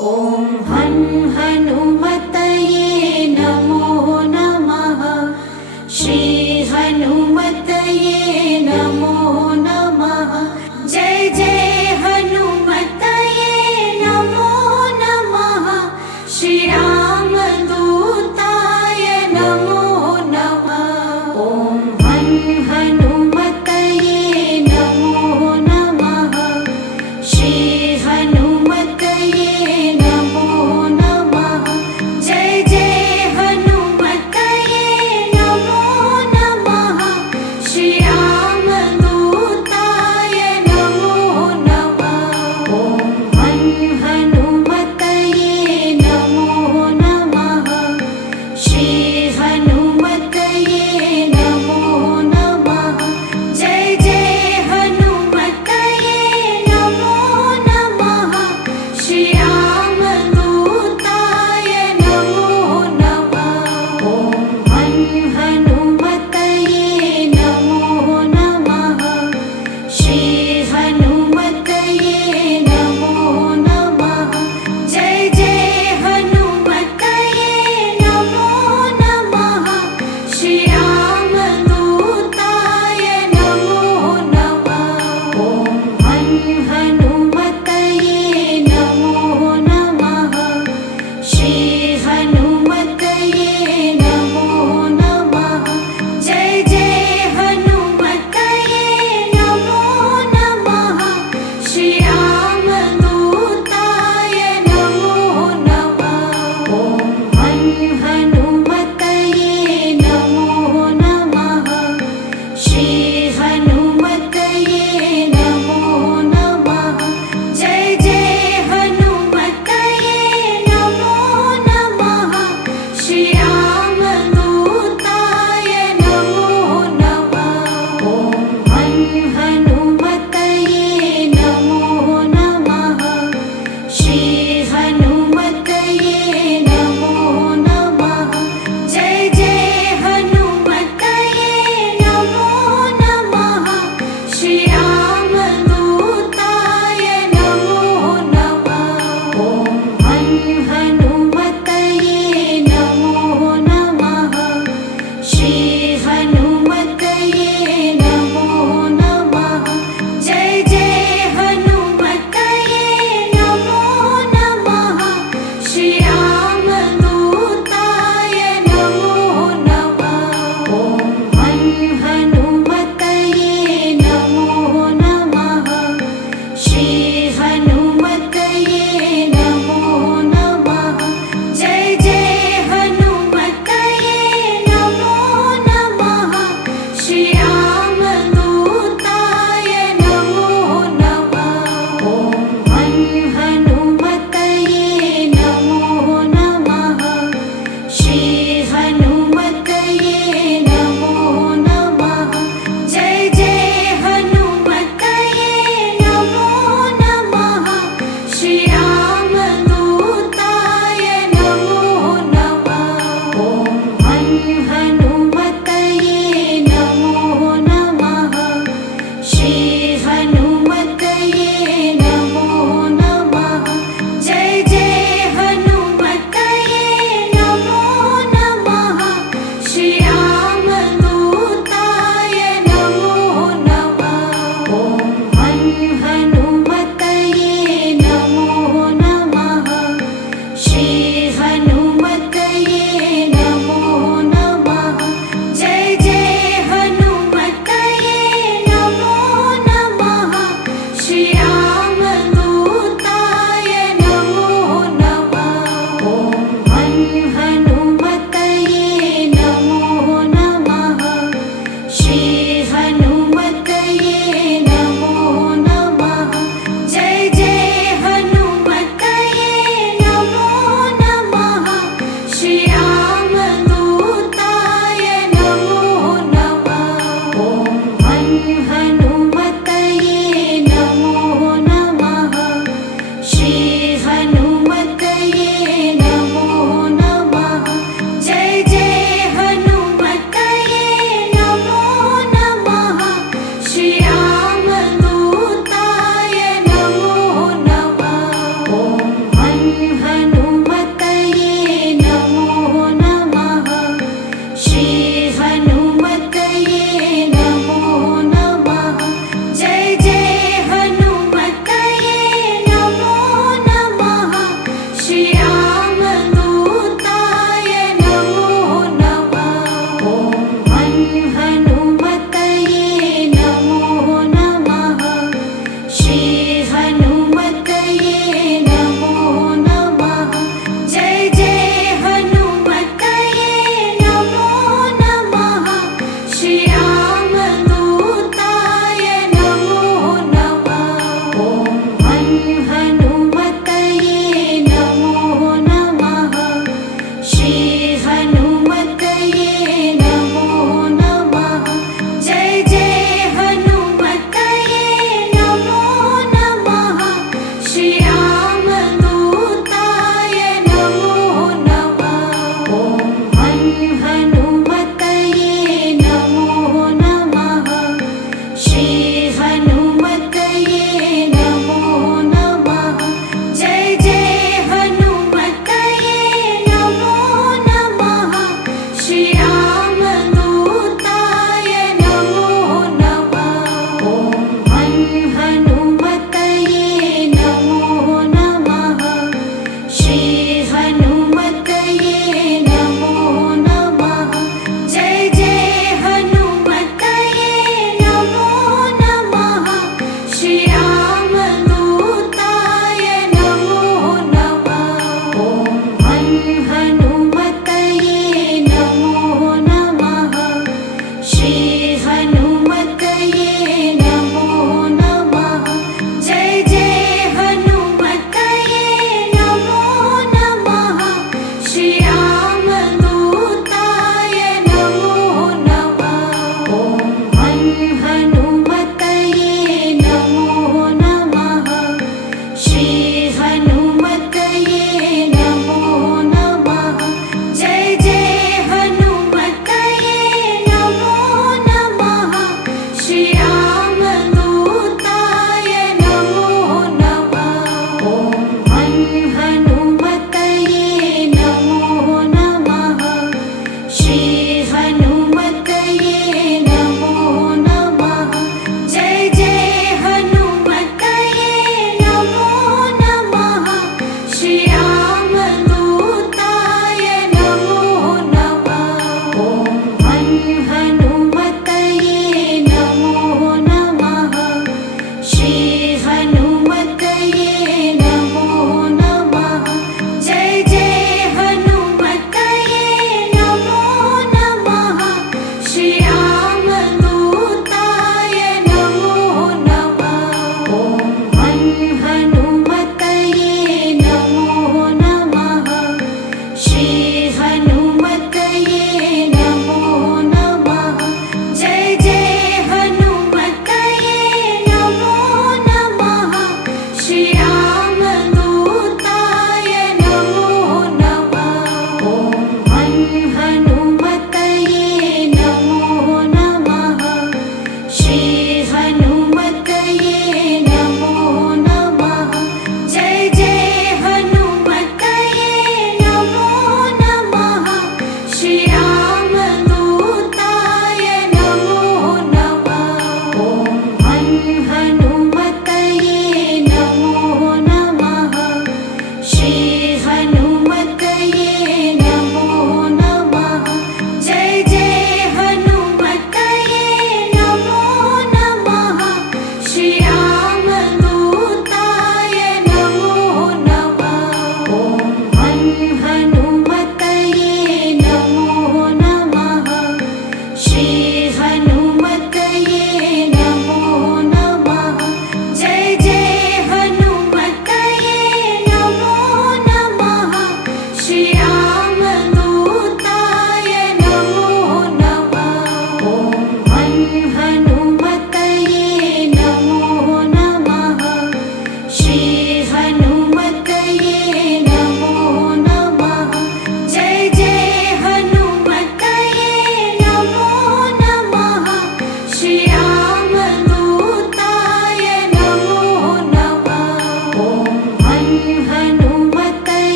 ॐ हं हनुमतये नमो नमः। श्री हनुमतये नमो नमः। जय जय हनुमतये नमो नमः। श्री रामदूताय नमो नमः। ॐ हं हनुमतये नमो नमः। श्री हनुमतये नमो नमः। जय जय हनुमतये नमो नमः। श्री रामदूताय नमो नमः। ॐ हं हनुमतये नमो नमः। श्री हनुमतये नमो नमः। जय जय हनुमतये नमो नमः। श्री रामदूताय नमो नमः। ॐ हं हनुमतये नमो नमः। श्री हनुमतये नमो नमः। जय जय हनुमतये नमो नमः। श्री रामदूताय नमो नमः। ॐ हं हनुमतये नमो नमः। श्री हनुमतये नमो नमः। जय जय हनुमतये नमो नमः। श्री रामदूताय नमो नमः। ॐ हं हनुमतये नमो नमः। श्री हनुमतये नमो नमः। जय जय हनुमतये नमो नमः। श्री रामदूताय नमो नमः। ॐ हं हनुमतये नमो नमः। श्री हनुमतये नमो नमः। जय जय हनुमतये नमो नमः। श्री रामदूताय नमो नमः। ॐ हं हनुमतये नमो नमः। श्री हनुमतये नमो नमः। जय जय हनुमतये नमो नमः। श्री रामदूताय नमो नमः। ॐ हं हनुमतये नमो नमः। श्री हनुमतये नमो नमः। जय जय हनुमतये नमो नमः। श्री रामदूताय नमो नमः। ॐ हं हनुमतये नमो नमः। श्री हनुमतये नमो नमः। जय जय हनुमतये नमो नमः। श्री रामदूताय नमो नमः। ॐ हं हनुमतये नमो नमः। श्री हनुमतये नमो नमः। जय जय हनुमतये नमो नमः। श्री रामदूताय नमो नमः। ॐ हं हनुमतये नमो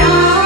श्याम